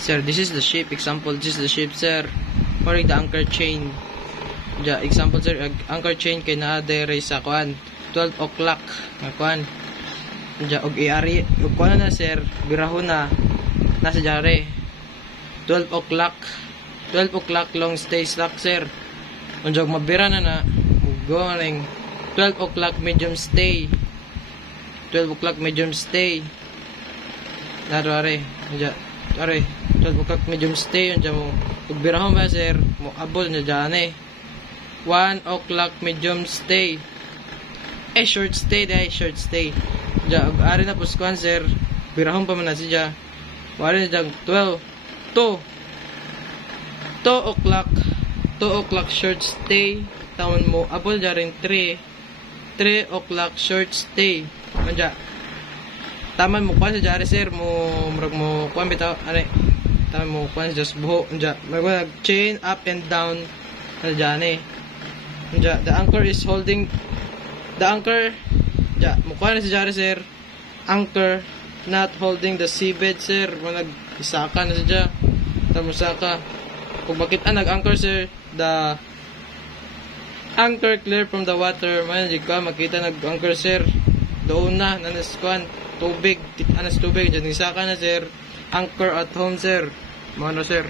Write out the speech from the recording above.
Sir, this is the ship. Example, this is the ship, sir. Or the anchor chain. Ja, example, sir, anchor chain kay naa dere sa kuan 12 o'clock nga kuan. Ja, og iari, og kuan na, sir, birahon na nasa jare 12 o'clock. 12 o'clock long stay slack, sir. Unjog mabira na going 12 o'clock medium stay. 12 o'clock medium stay. Naro are. Ja, are 12 o'clock medium stay unja mo. Ug birahon ba, sir, mo abot na jane 1 o'clock medium stay. Short stay dai, short stay. Ja, ug ari na puskuan, sir. Birahon pa man na siya. Wari na jang 2 o'clock. 2 o'clock short stay. Taon mo abot ja rin 3 o'clock short stay. Anja. Taman mo kuan sa jare, sir, mo murag mo kuan bitaw ani. Taman mo kuan just buho anja. May chain up and down sa jane. Anja, the anchor is holding the anchor. Ja, mo kuan sa jare, sir. Anchor not holding the seabed, sir. Mo nag-isaka na siya. Tamo saka. Kung bakit nag-anchor, sir, the anchor clear from the water. Man, di ka makita nag-anchor, sir. Doon na, nanas kuan, tubig, anas tubig, dyan isaka na, sir. Anchor at home, sir. Mano, sir.